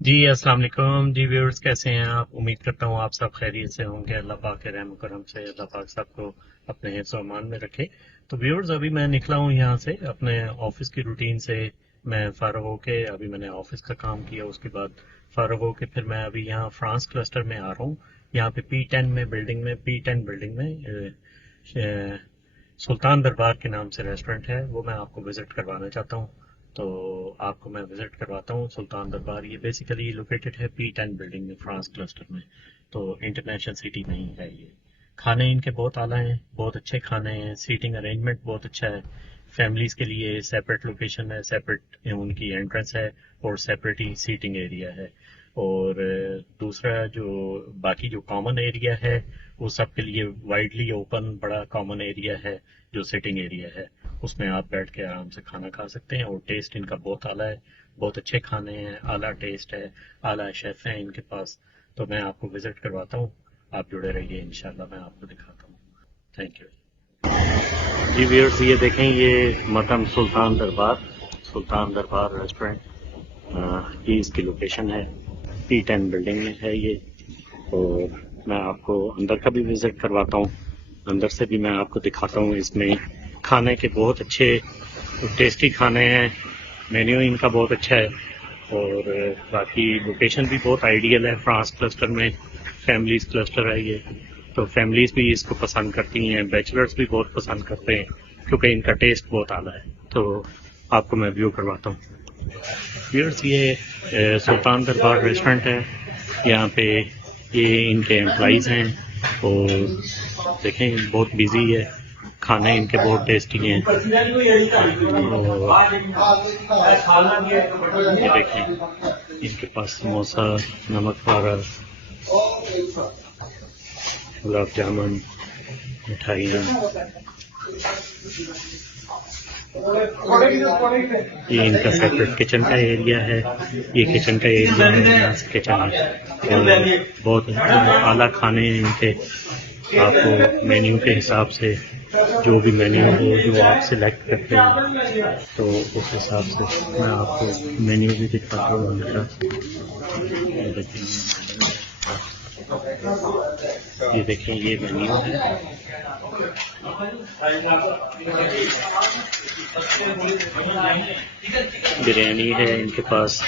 जी अस्सलाम वालेकुम जी व्यूअर्स, कैसे हैं आप? उम्मीद करता हूँ आप सब खैरियत से होंगे। अल्लाह पाक के रहम करम से अल्लाह पाक सबको अपने हिफ्ज़ व अमान में रखे। तो व्यूअर्स, अभी मैं निकला हूँ यहाँ से अपने ऑफिस की रूटीन से। मैं फ़ारग होके अभी मैंने ऑफिस का काम किया, उसके बाद फ़ारग होके फिर मैं अभी यहाँ फ्रांस क्लस्टर में आ रहा हूँ। यहाँ पे P10 बिल्डिंग में सुल्तान दरबार के नाम से रेस्टोरेंट है, वो मैं आपको विज़िट करवाना चाहता हूँ। तो आपको मैं विज़िट करवाता हूँ सुल्तान दरबार। ये बेसिकली लोकेटेड है P10 बिल्डिंग में, फ्रांस क्लस्टर में। तो इंटरनेशनल सिटी में ही है ये। खाने इनके बहुत आला हैं, बहुत अच्छे खाने हैं, सीटिंग अरेंजमेंट बहुत अच्छा है। फैमिलीज़ के लिए सेपरेट लोकेशन है, सेपरेट उनकी एंट्रेंस है और सेपरेट ही सीटिंग एरिया है। और दूसरा जो बाकी जो कॉमन एरिया है वो सबके लिए वाइडली ओपन बड़ा कॉमन एरिया है। जो सिटिंग एरिया है उसमें आप बैठ के आराम से खाना खा सकते हैं। और टेस्ट इनका बहुत आला है, बहुत अच्छे खाने हैं, आला टेस्ट है, आला शेफ हैं इनके पास। तो मैं आपको विजिट करवाता हूँ, आप जुड़े रहिए, इंशाल्लाह मैं आपको दिखाता हूँ। थैंक यू जी व्यूअर्स। ये देखें, ये मकाम सुल्तान दरबार रेस्टोरेंट, ये इसकी लोकेशन है। P10 बिल्डिंग में है ये। और मैं आपको अंदर का भी विज़िट करवाता हूँ, अंदर से भी मैं आपको दिखाता हूँ। इसमें खाने के बहुत अच्छे टेस्टी खाने हैं, मेन्यू इनका बहुत अच्छा है। और बाकी लोकेशन भी बहुत आइडियल है फ्रांस क्लस्टर में, फैमिलीज क्लस्टर है ये। तो फैमिलीज भी इसको पसंद करती हैं, बैचलर्स भी बहुत पसंद करते हैं क्योंकि इनका टेस्ट बहुत आला है। तो आपको मैं व्यू करवाता हूँ व्यूअर्स। ये सुल्तान दरबार रेस्टोरेंट है। यहाँ पे ये इनके एम्प्लॉइज़ हैं और देखें बहुत बिजी है, खाने इनके बहुत टेस्टी हैं। और ये देखें, इनके पास समोसा, नमक पारा, गुलाब जामुन, मिठाइयाँ। ये इनका सेपरेट किचन का एरिया है, ये किचन का एरिया है, यहाँ से किचन है। और बहुत आला खाने हैं इनके। आपको मेन्यू के हिसाब से जो भी मेन्यू हो जो आप सिलेक्ट करते हैं, तो उस हिसाब से मैं आपको मेन्यू भी दिखाता हूँ इनका। ये देखें, ये मेन्यू है। बिरयानी है इनके पास,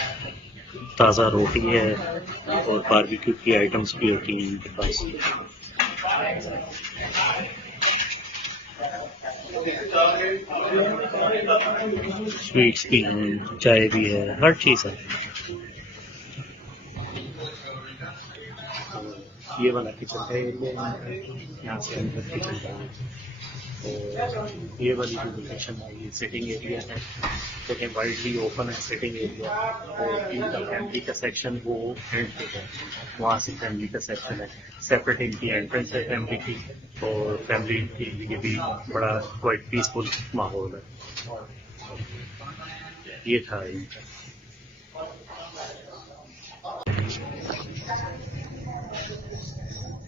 ताज़ा रोटी है और बारबेक्यू की आइटम्स भी होती हैं इनके पास। स्वीट्स भी हैं, चाय भी है, हर चीज़ है। ये वाला किचन का एरिया है, यहाँ से अंदर किचन का है। और ये वाली जो लोकेशन है ये सिटिंग एरिया है, लेकिन वाइडली ओपन है सिटिंग एरिया। और इनका फैमिली का सेक्शन वो एंड पे है, वहाँ से फैमिली का सेक्शन है, सेपरेट इनकी एंट्रेंस है फैमिली की। और फैमिली के लिए भी बड़ा क्वाइट पीसफुल माहौल है। ये था इनका।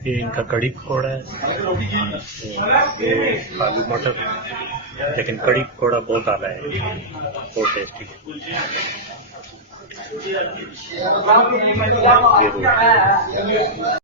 ये इनका कड़ी पकौड़ा है, ये आलू मटर, लेकिन कड़ी पकौड़ा बहुत आला है, बहुत टेस्टी है। ये रोटी है।